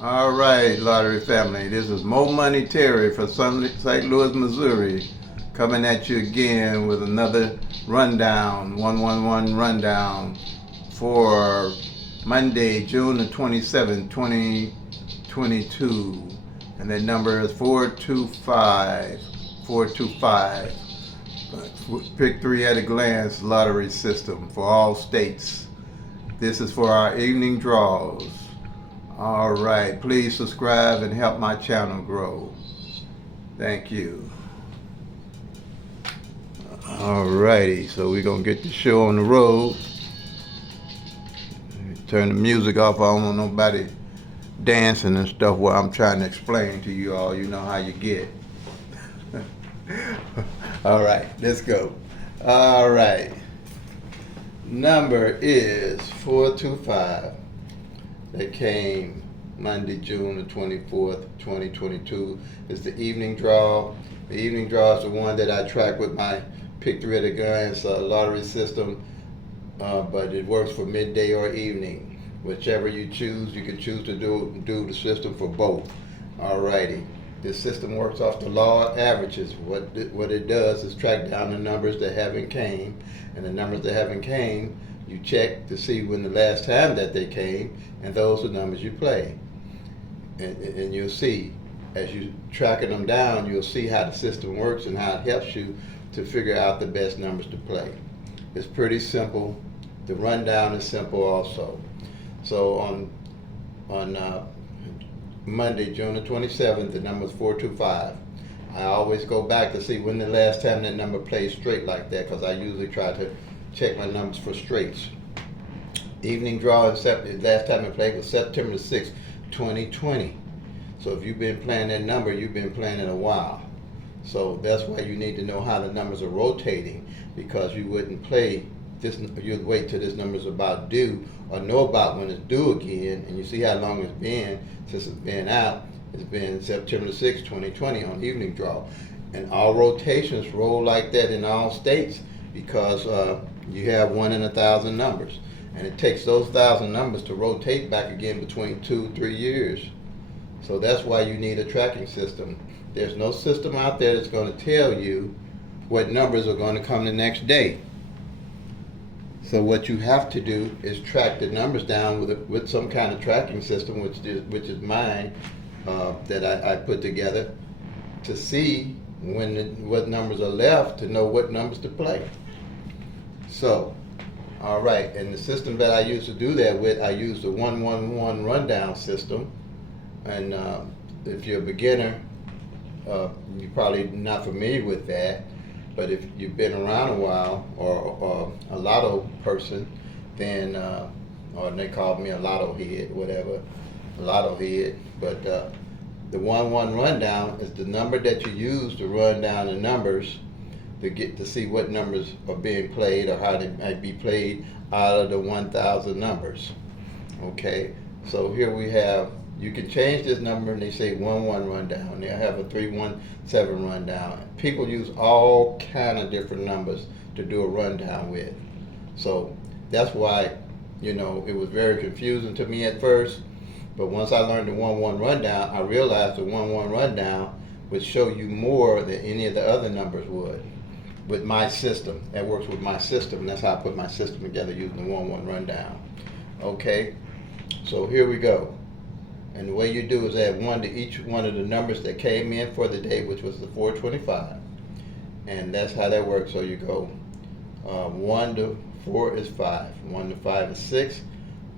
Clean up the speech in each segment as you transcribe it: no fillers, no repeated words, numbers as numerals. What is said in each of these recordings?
All right, lottery family. This is Mo Money Terry from St. Louis, Missouri, coming at you again with another rundown, 111 rundown for Monday, June the 27th, 2022. And that number is 425. 425. PICK-3 at a glance lottery system for all states. This is for our evening draws. All right, please subscribe and help my channel grow. Thank you. All righty, so we're gonna get the show on the road. Turn the music off. I don't want nobody dancing and stuff while I'm trying to explain to you all. You know how you get. All right, let's go. All right, number is 425. That came Monday, June the 24th, 2022. It's the evening draw. The evening draw is the one that I track with my PICK-3 at a glance lottery system, but it works for midday or evening. Whichever you choose, you can choose to do the system for both. Alrighty. This system works off the law of averages. What it does is track down the numbers that haven't came, and the numbers that haven't came, you check to see when the last time that they came, and those are numbers you play. And you'll see, as you tracking them down, you'll see how the system works and how it helps you to figure out the best numbers to play. It's pretty simple. The rundown is simple also. So on Monday, June the 27th, the number is 425. I always go back to see when the last time that number played straight like that, because I usually try to check my numbers for straights. Evening draw, last time I played was September 6th, 2020. So if you've been playing that number, you've been playing it a while. So that's why you need to know how the numbers are rotating, because you wouldn't play this, you'd wait till this number's about due, or know about when it's due again, and you see how long it's been since it's been out. It's been September 6th, 2020 on evening draw. And all rotations roll like that in all states, because you have 1 in 1,000 numbers, and it takes those 1,000 numbers to rotate back again between 2-3 years. So that's why you need a tracking system. There's no system out there that's going to tell you what numbers are going to come the next day. So what you have to do is track the numbers down with some kind of tracking system, which is mine, that I put together to see what numbers are left, to know what numbers to play. So, all right, and the system that I used to do that with, I use the 111 rundown system. And if you're a beginner, you're probably not familiar with that. But if you've been around a while, or a lotto person, then, or they called me a lotto head, whatever, a lotto head. But the 111 rundown is the number that you use to run down the numbers to get to see what numbers are being played or how they might be played out of the 1,000 numbers. Okay, so here we have, you can change this number, and they say 1-1 rundown. They have a 3-1-7 rundown. People use all kind of different numbers to do a rundown with. So that's why, it was very confusing to me at first. But once I learned the 1-1 rundown, I realized the 1-1 rundown would show you more than any of the other numbers would. With my system, that works with my system. And that's how I put my system together, using the 1-1 rundown. Okay, so here we go. And the way you do is add 1 to each one of the numbers that came in for the day, which was the 425. And that's how that works. So you go 1 to 4 is 5, 1 to 5 is 6,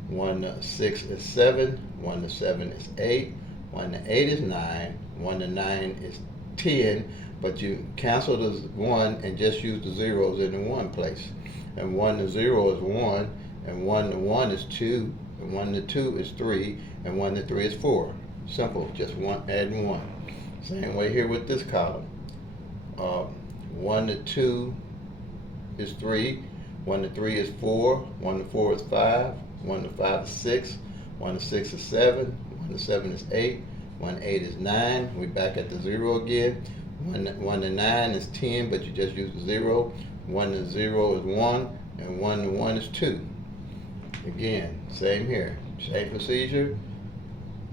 1 to 6 is 7, 1 to 7 is 8, 1 to 8 is 9, 1 to 9 is 10, but you cancel the 1 and just use the zeros in the 1 place. And 1 to 0 is 1, and 1 to 1 is 2, and 1 to 2 is 3, and 1 to 3 is 4. Simple, just adding 1. Same way here with this column. 1 to 2 is 3, 1 to 3 is 4, 1 to 4 is 5, 1 to 5 is 6, 1 to 6 is 7, 1 to 7 is 8, 1 to 8 is 9. We're back at the 0 again. 1 to 9 is 10, but you just use the 0. 1 to 0 is 1, and 1 to 1 is 2. Again, same here, same procedure.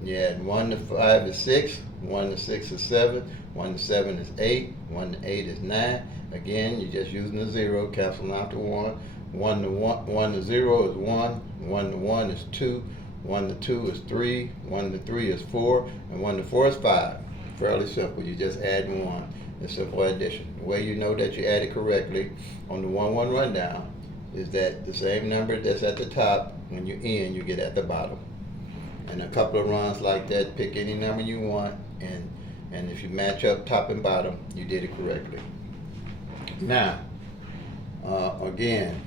You add 1 to 5 is 6, 1 to 6 is 7, 1 to 7 is 8, 1 to 8 is 9. Again, you're just using the 0, canceling out the 1. 1 to 0 is 1, 1 to 1 is 2, 1 to 2 is 3, 1 to 3 is 4, and 1 to 4 is 5. Fairly simple, you just add 1. It's simple addition. The way you know that you added correctly on the 1-1 rundown is that the same number that's at the top, when you end, you get at the bottom. And a couple of runs like that, pick any number you want, and if you match up top and bottom, you did it correctly. Now, again,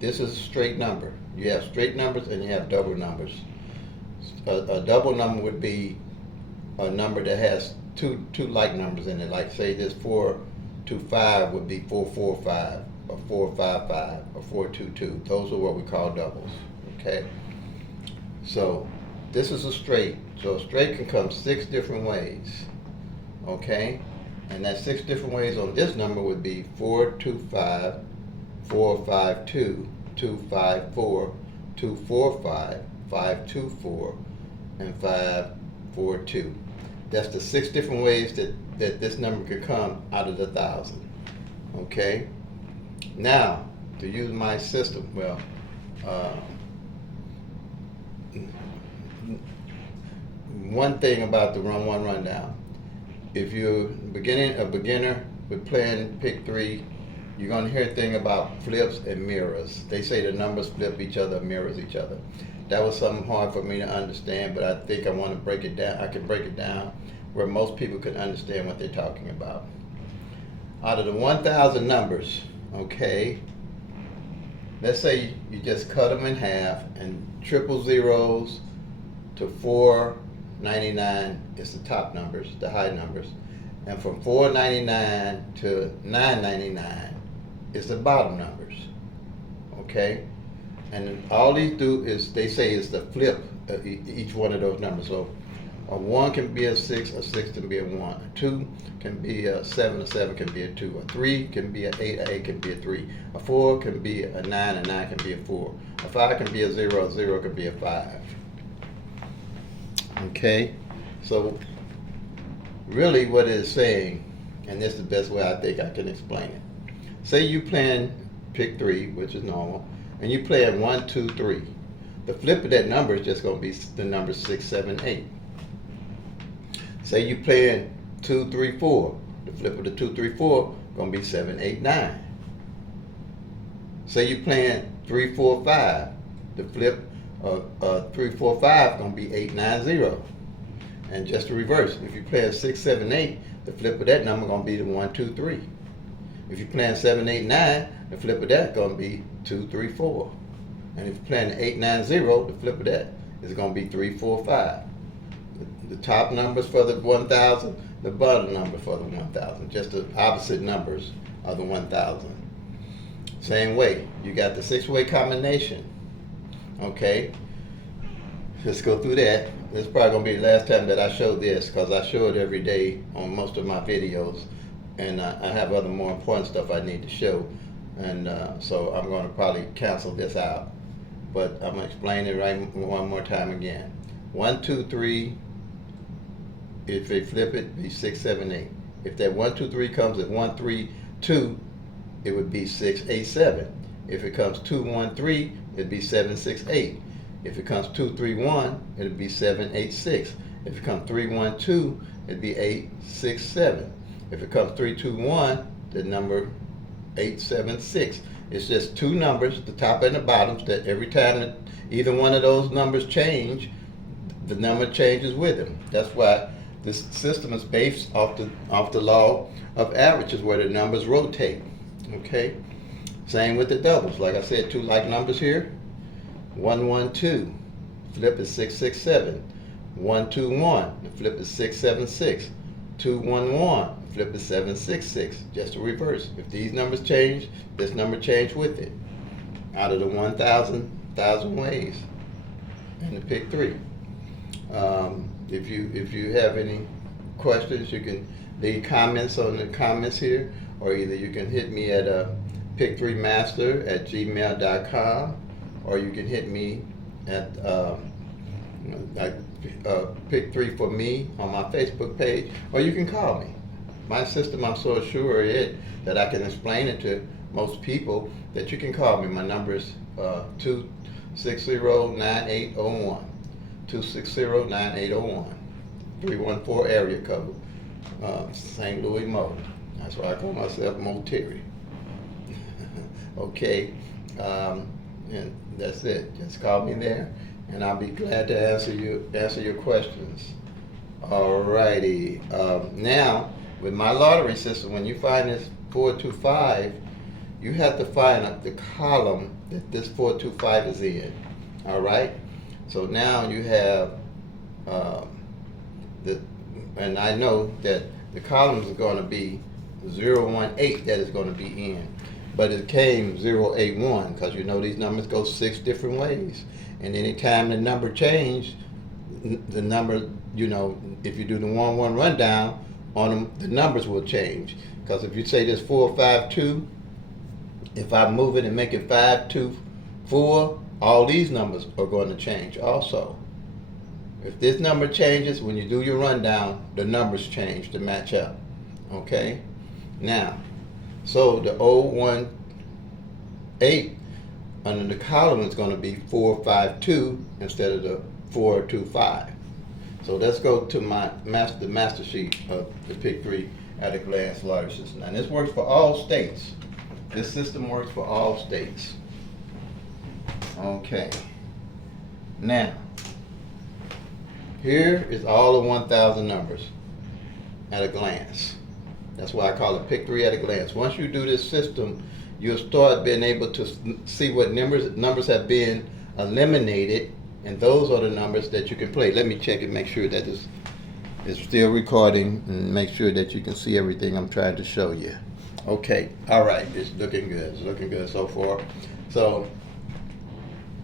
this is a straight number. You have straight numbers and you have double numbers. A double number would be a number that has two like numbers in it. Like say this 425 would be 445, or 455, or 422. Those are what we call doubles. Okay. So this is a straight. So a straight can come 6 different ways. Okay. And that 6 different ways on this number would be 425, 452, 254, 245, 524, and 542. That's the 6 different ways that this number could come out of the 1,000. Okay? Now, to use my system, well, one thing about the Run 1 Rundown, if you're a beginner with playing Pick-3, you're going to hear a thing about flips and mirrors. They say the numbers flip each other, mirrors each other. That was something hard for me to understand, but I think I want to break it down. I can break it down where most people can understand what they're talking about. Out of the 1,000 numbers, okay, let's say you just cut them in half and triple zeros to 499 is the top numbers, the high numbers. And from 499 to 999 is the bottom numbers. Okay? And all these do is, they say, is the flip of each one of those numbers. So a 1 can be a 6 can be a 1. A 2 can be a 7 can be a 2. A 3 can be a 8 can be a 3. A 4 can be a 9 can be a 4. A 5 can be a 0 can be a 5. Okay? So really what it is saying, and this is the best way I think I can explain it. Say you playing Pick-3, which is normal, and you playing 1, 2, 3. The flip of that number is just going to be the number 6, 7, 8. Say you playing 2, 3, 4. The flip of the 2, 3, 4 is going to be 7, 8, 9. Say you playing 3, 4, 5. The flip of 3, 4, 5 is going to be 8, 9, 0. And just the reverse. If you're playing 6, 7, 8, the flip of that number is going to be the 1, 2, 3. If you're playing 7, 8, 9, the flip of that is going to be 2, 3, 4. And if you're playing 8, 9, 0, the flip of that is going to be 3, 4, 5. The top numbers for the 1,000, the bottom number for the 1,000. Just the opposite numbers of the 1,000. Same way, you got the 6-way combination. Okay? Let's go through that. This is probably going to be the last time that I show this, because I show it every day on most of my videos. And I have other more important stuff I need to show. And so I'm going to probably cancel this out. But I'm going to explain it right one more time again. 1, 2, 3. If they flip it, it'd be 6, 7, 8. If that 1, 2, 3 comes at 1, 3, 2, it would be 6, 8, 7. If it comes 2, 1, 3, it'd be 7, 6, 8. If it comes 2, 3, 1, it'd be 7, 8, 6. If it comes 3, 1, 2, it'd be 8, 6, 7. If it comes 3, 2, 1, the number 8, 7, 6. It's just 2 numbers, the top and the bottoms, that every time that either one of those numbers change, the number changes with them. That's why this system is based off the law of averages, where the numbers rotate. Okay? Same with the doubles. Like I said, 2 like numbers here. 1, 1, 2. Flip is 6, 6, 7. 1, 2, 1. The flip is 6, 7, 6. 2, 1, 1. Flip is 7, 6, 6. Just the reverse. If these numbers change, this number changed with it. Out of the 1,000 ways in the Pick-3. If you have any questions, you can leave comments on the comments here, or either you can hit me at pick3master@gmail.com, or you can hit me at like, PICK-3 for me on my Facebook page, or you can call me. My system, I'm so sure it that I can explain it to most people that you can call me. My number is 260-9801. 260-9801. 314 area code. St. Louis Mo. That's why I call myself Mo Terry. Okay, and that's it. Just call me there, and I'll be glad to answer your questions. Alrighty. Now, with my lottery system, when you find this 425, you have to find the column that this 425 is in. All right. So now you have and I know that the columns are going to be 018 that is going to be in, but it came 081 because you know these numbers go 6 different ways, and anytime the number changed, the number, you know, if you do the 1-1 rundown on them, the numbers will change. Because if you say this 452, if I move it and make it 524, all these numbers are going to change also. If this number changes, when you do your rundown, the numbers change to match up. Okay? Now, so the 018 under the column is going to be 452 instead of the 425. So let's go to the master sheet of the PICK-3 at a glance lottery system. And this works for all states. This system works for all states. Okay. Now, here is all the 1,000 numbers at a glance. That's why I call it PICK-3 at a glance. Once you do this system, you'll start being able to see what numbers have been eliminated, and those are the numbers that you can play. Let me check and make sure that it's still recording, and make sure that you can see everything I'm trying to show you. Okay, all right, it's looking good. It's looking good so far. So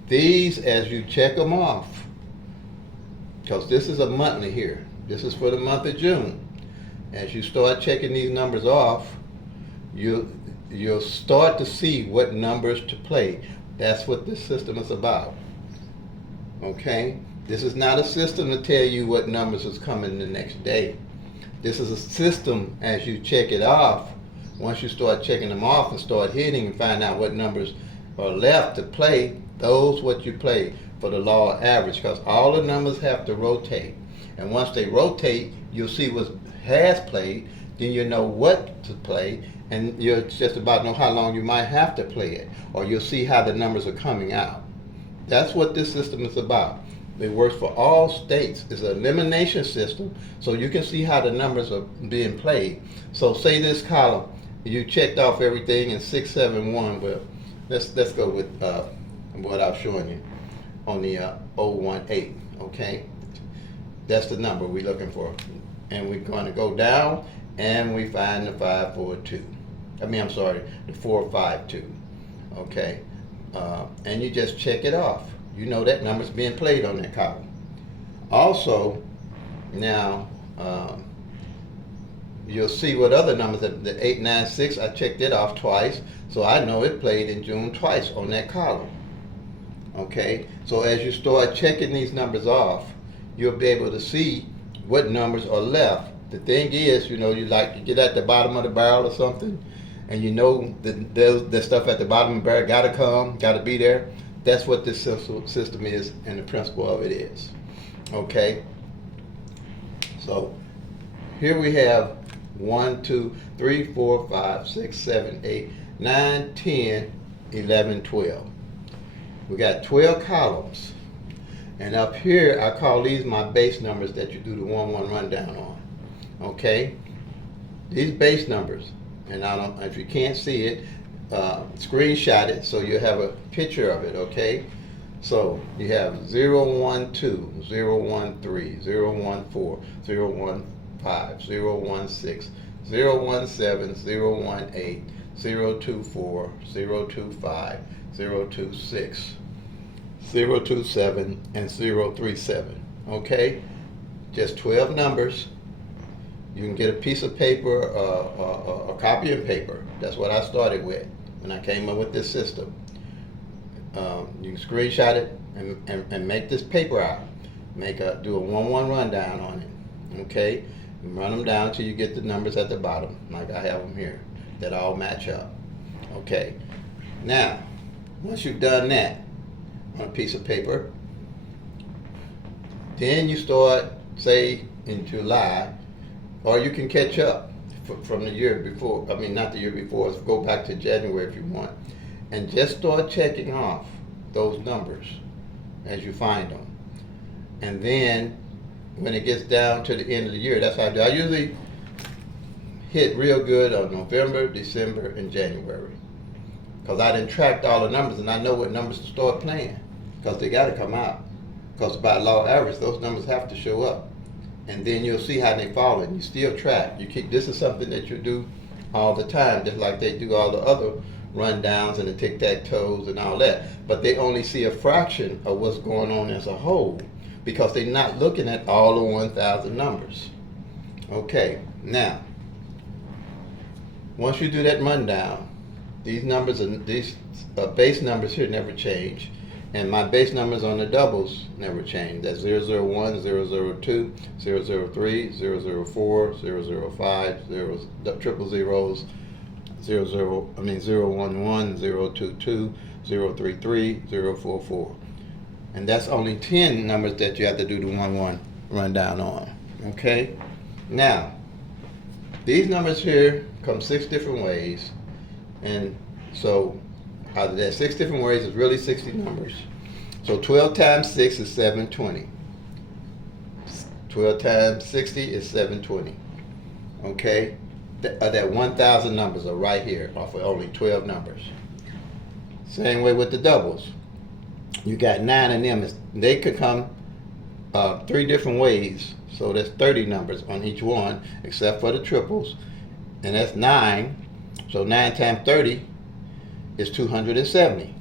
these, as you check them off, because this is a monthly here. This is for the month of June. As you start checking these numbers off, you'll start to see what numbers to play. That's what this system is about. Okay? This is not a system to tell you what numbers is coming the next day. This is a system, as you check it off, once you start checking them off and start hitting and find out what numbers are left to play, those what you play for the law of average, because all the numbers have to rotate. And once they rotate, you'll see what has played, then you know what to play, and you'll just about know how long you might have to play it, or you'll see how the numbers are coming out. That's what this system is about. It works for all states. It's an elimination system, so you can see how the numbers are being played. So say this column, you checked off everything in 671. Well, let's go with what I was showing you on the 018. Okay, that's the number we're looking for, and we're going to go down and we find the 542. I'm sorry, the 452. Okay, and you just check it off. You know that number's being played on that column. Also, now you'll see what other numbers. The 896, I checked it off twice, so I know it played in June twice on that column. Okay, so as you start checking these numbers off, you'll be able to see what numbers are left. The thing is, you know, you get at the bottom of the barrel or something, and you know that the stuff at the bottom of the barrel gotta be there. That's what this system is, and the principle of it is. Okay, so here we have 1, 2, 3, 4, 5, 6, 7, 8, 9, 10, 11, 12. We got 12 columns, and up here I call these my base numbers that you do the 1-1 rundown on. Okay, these base numbers, and if you can't see it, screenshot it so you have a picture of it. Okay, so you have 012, 013, 014, 015, 016, 017, 018, 024, 025, 026, 027, and 037. Okay, just 12 numbers. You can get a piece of paper, a copy of paper. That's what I started with when I came up with this system. You can screenshot it and make this paper out. Do a 1-1 rundown on it. Okay, and run them down till you get the numbers at the bottom, like I have them here, that all match up. Okay, now once you've done that on a piece of paper, then you start, say, in July, or you can catch up from the year before. I mean, not the year before. Go back to January if you want, and just start checking off those numbers as you find them. And then when it gets down to the end of the year, that's how I do. I usually hit real good on November, December, and January, because I done tracked all the numbers and I know what numbers to start playing, because they got to come out. Because by law of average, those numbers have to show up, and then you'll see how they fall, and you still track. This is something that you do all the time, just like they do all the other rundowns and the tic-tac-toes and all that. But they only see a fraction of what's going on as a whole, because they're not looking at all the 1,000 numbers. Okay, now, once you do that rundown, these base numbers here never change, and my base numbers on the doubles never change. That's 001, 002, 003, 004, 005, triple zeros, 011, 022, 033, 044. And that's only 10 numbers that you have to do the 1-1 rundown on. Okay? Now, these numbers here come 6 different ways. And so out of that 6 different ways, it's really 60 numbers. So 12 times 6 is 720. 12 times 60 is 720. Okay? That 1,000 numbers are right here off of only 12 numbers. Same way with the doubles. You got 9 of them. They could come 3 different ways. So that's 30 numbers on each one, except for the triples. And that's 9. So 9 times 30 is 270.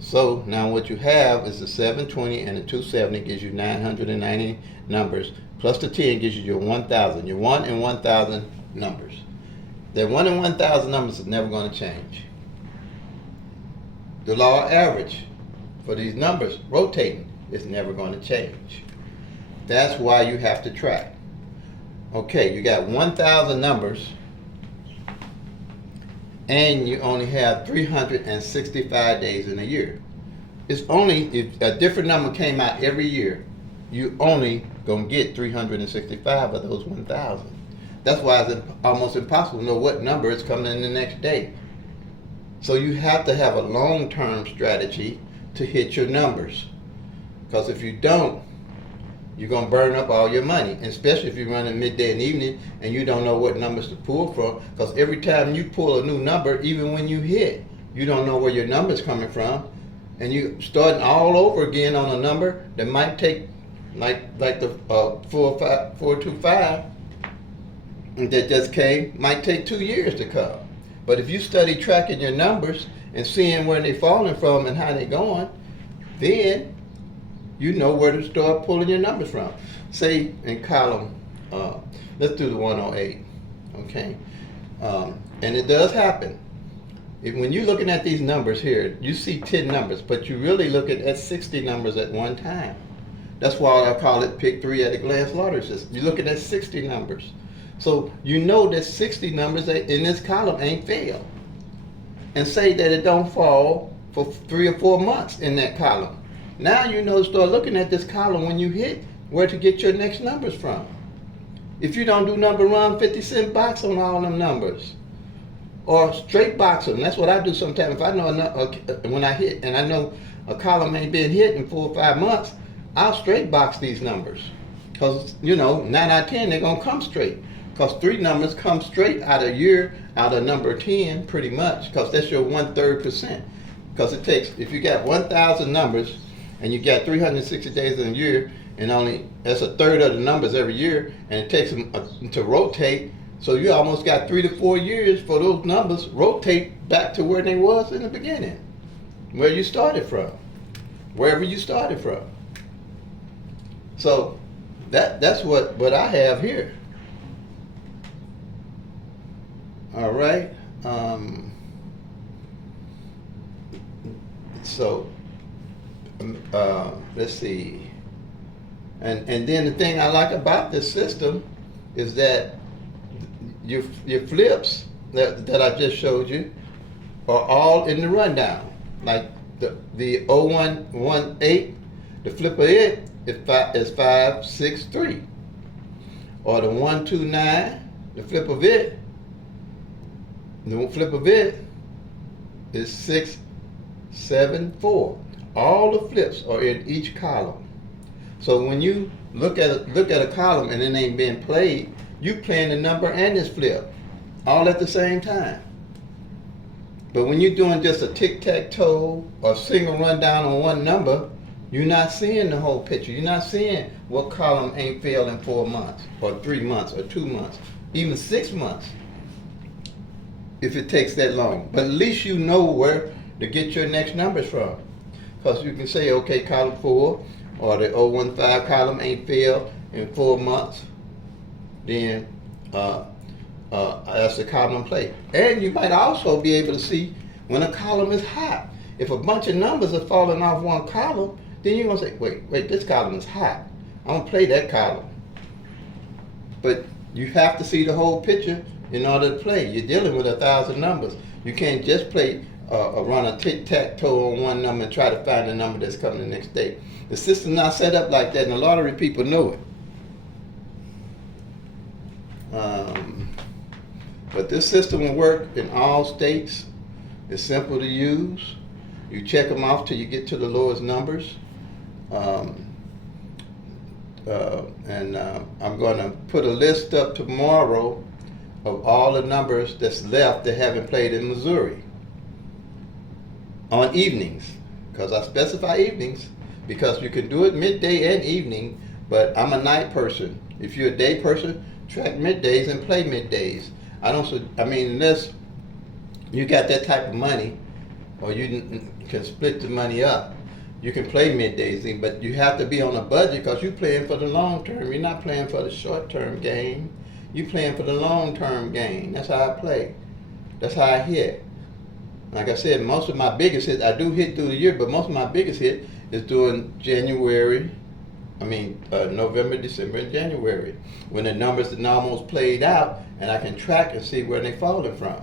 So now what you have is the 720 and the 270 gives you 990 numbers, plus the 10 gives you your 1,000. Your 1 and 1,000 numbers. That 1 and 1,000 numbers is never going to change. The law of average for these numbers rotating is never going to change. That's why you have to track. Okay, you got 1,000 numbers, and you only have 365 days in a year. It's only, if a different number came out every year, you only gonna get 365 of those 1,000. That's why it's almost impossible to know what number is coming in the next day. So you have to have a long-term strategy to hit your numbers. Because if you don't, you're going to burn up all your money, and especially if you're running midday and evening and you don't know what numbers to pull from, because every time you pull a new number, even when you hit, you don't know where your number's coming from, and you starting all over again on a number that might take, like the 425 that just came, might take 2 years to come. But if you study tracking your numbers and seeing where they're falling from and how they're going, then you know where to start pulling your numbers from. Say in column, let's do the 108, okay? And it does happen. When you're looking at these numbers here, you see 10 numbers, but you're really looking at 60 numbers at one time. That's why I call it PICK-3 at a glance lottery system. You're looking at 60 numbers. So you know that 60 numbers in this column ain't failed. And say that it don't fall for 3 or 4 months in that column. Now you know to start looking at this column when you hit where to get your next numbers from. If you don't do number run 50-cent box on all them numbers, or straight box them, that's what I do sometimes. If I know when I hit and I know a column ain't been hit in 4 or 5 months, I'll straight box these numbers. Because, 9 out of 10, they're going to come straight. Because 3 numbers come straight out of number 10, pretty much, because that's your 1/3%. Because it takes, if you got 1,000 numbers, and you got 360 days in a year, and that's a third of the numbers every year, and it takes them to rotate, so you almost got 3 to 4 years for those numbers rotate back to where they was in the beginning, where you started from, wherever you started from. So that's what I have here. All right. So, let's see. And then the thing I like about this system is that your flips that I just showed you are all in the rundown. Like the 0118, the flip of it is 563. Or the 129, the flip of it is 674. All the flips are in each column. So when you look at a column and it ain't being played, you playing the number and this flip all at the same time. But when you're doing just a tic-tac-toe or single rundown on one number, you're not seeing the whole picture. You're not seeing what column ain't failed in 4 months or 3 months or 2 months, even 6 months, if it takes that long. But at least you know where to get your next numbers from. Because you can say, okay, column 4 or the 015 column ain't failed in 4 months, then that's the column play. And you might also be able to see when a column is hot. If a bunch of numbers are falling off one column, then you're going to say, wait, this column is hot. I'm going to play that column. But you have to see the whole picture in order to play. You're dealing with 1,000 numbers. You can't just play run a tic-tac-toe on one number and try to find the number that's coming the next day. The system's not set up like that, and the lottery people know it. But this system will work in all states. It's simple to use. You check them off till you get to the lowest numbers. I'm going to put a list up tomorrow of all the numbers that's left that haven't played in Missouri on evenings, because I specify evenings, because you can do it midday and evening, but I'm a night person. If you're a day person, track middays and play middays. Unless you got that type of money, or you can split the money up, you can play middays, but you have to be on a budget because you're playing for the long term. You're not playing for the short term game. You're playing for the long term game. That's how I play. That's how I hit. Like I said, most of my biggest hits, I do hit through the year, but most of my biggest hit is during November, December, and January, when the numbers are almost played out, and I can track and see where they're falling from.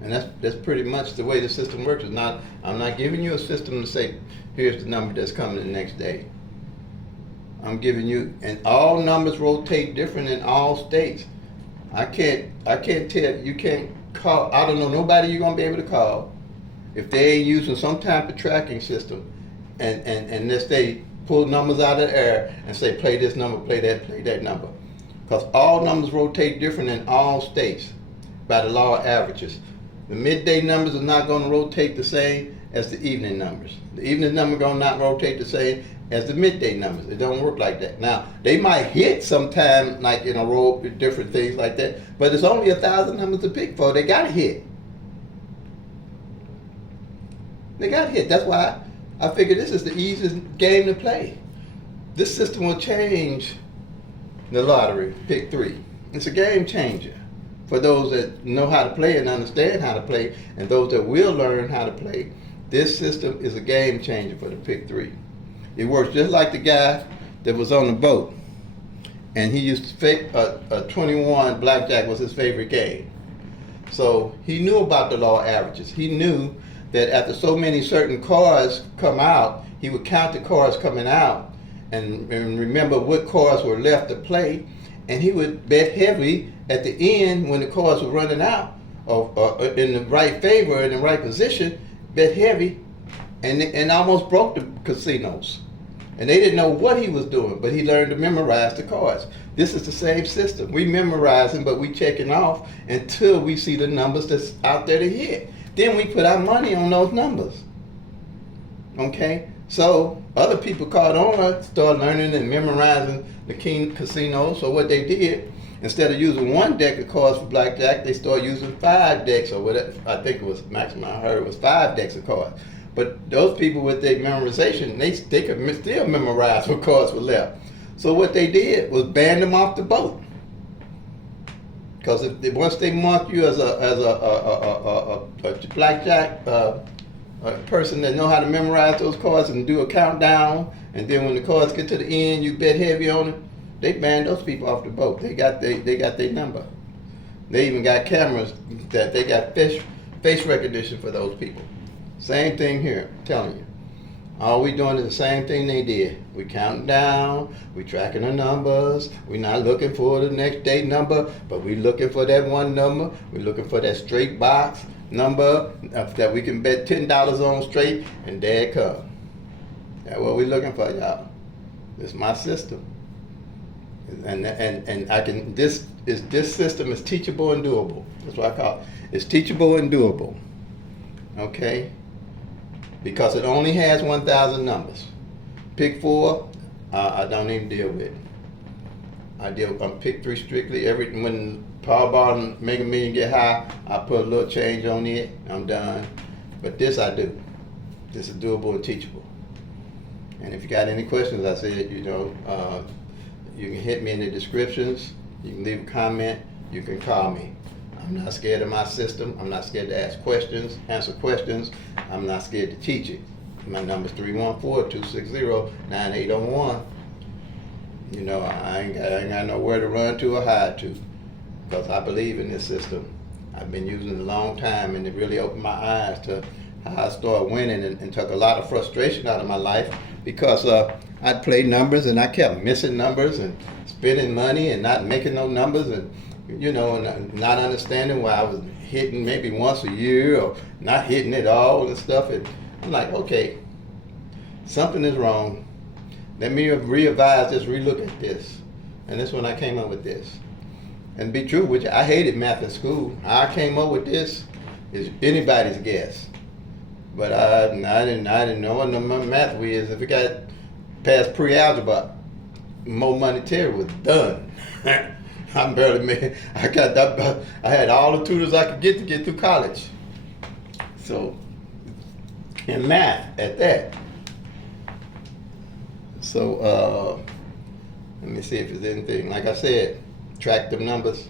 And that's pretty much the way the system works. I'm not giving you a system to say, here's the number that's coming the next day. I'm giving you, and all numbers rotate different in all states. I can't tell, you can't call, I don't know nobody you're gonna be able to call if they ain't using some type of tracking system, and unless they pull numbers out of the air and say, play this number, play that number. Because all numbers rotate different in all states by the law of averages. The midday numbers are not going to rotate the same as the evening numbers. The evening number going to not rotate the same as the midday numbers. It don't work like that. Now, they might hit sometime, like in a row, different things like that, but it's only 1,000 numbers to pick for. They got to hit. They got to hit. That's why I figure this is the easiest game to play. This system will change the lottery, PICK-3. It's a game changer for those that know how to play and understand how to play, and those that will learn how to play. This system is a game changer for the PICK-3. It works just like the guy that was on the boat, and he used to fake a 21 blackjack was his favorite game. So he knew about the law of averages. He knew that after so many certain cards come out, he would count the cards coming out and remember what cards were left to play, and he would bet heavy at the end when the cards were running out, or in the right favor, in the right position, bet heavy, and almost broke the casinos. And they didn't know what he was doing, but he learned to memorize the cards. This is the same system. We memorizing, but we checking off until we see the numbers that's out there to hit. Then we put our money on those numbers. Okay? So other people caught on, started learning and memorizing the casinos. So what they did, instead of using one deck of cards for blackjack, they started using 5 decks or whatever. I think it was maximum I heard it was 5 decks of cards. But those people with their memorization, they could still memorize what cards were left. So what they did was ban them off the boat. Because if once they mark you as a blackjack a person that know how to memorize those cards and do a countdown, and then when the cards get to the end, you bet heavy on it. They ban those people off the boat. They got their number. They even got cameras that they got face recognition for those people. Same thing here, I'm telling you. All we doing is the same thing they did. We counting down, we tracking the numbers. We're not looking for the next day number, but we looking for that one number. We're looking for that straight box number that we can bet $10 on straight, and there it come. That's what we looking for, y'all. This is my system. And I can, this system is teachable and doable. That's what I call it. It's teachable and doable. Okay? Because it only has 1,000 numbers. PICK-4, I don't even deal with. I deal on PICK-3 strictly. When Powerball and Mega Million get high, I put a little change on it. I'm done. But this I do. This is doable and teachable. And if you got any questions, I said, you can hit me in the descriptions. You can leave a comment. You can call me. I'm not scared of my system. I'm not scared to ask questions, answer questions. I'm not scared to teach it. My number is 314-260-9801. I ain't got nowhere to run to or hide to, because I believe in this system. I've been using it a long time, and it really opened my eyes to how I started winning, and took a lot of frustration out of my life, because I'd play numbers and I kept missing numbers and spending money and not making no numbers, and not understanding why I was hitting maybe once a year or not hitting it all and stuff. And I'm like, okay, something is wrong. Let me readvise this, relook at this. And that's when I came up with this. And be true with you, I hated math in school. How I came up with this is anybody's guess. But I didn't know what my math was. If it got past pre-algebra, more monetary was done. I'm barely made. I had all the tutors I could get to get through college. So, in math at that. So, let me see if there's anything. Like I said, track them numbers.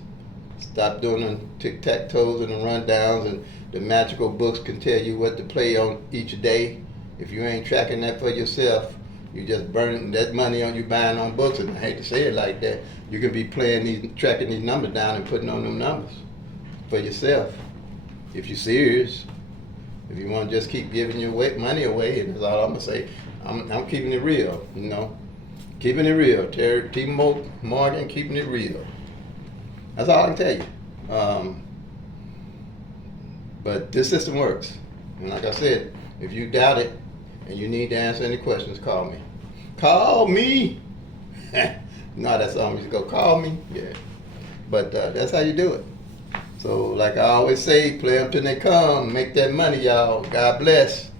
Stop doing them tic-tac-toes and the rundowns, and the magical books can tell you what to play on each day. If you ain't tracking that for yourself, you just burning that money on you buying on books, and I hate to say it like that. You can be tracking these numbers down and putting on them numbers for yourself. If you're serious, if you want to just keep giving your money away, and that's all I'm gonna say. I'm keeping it real, keeping it real. T. Morgan, keeping it real. That's all I can tell you. But this system works, and like I said, if you doubt it and you need to answer any questions, call me. Call me. No, that's all you go. Call me. Yeah. But that's how you do it. So like I always say, play them till they come. Make that money, y'all. God bless.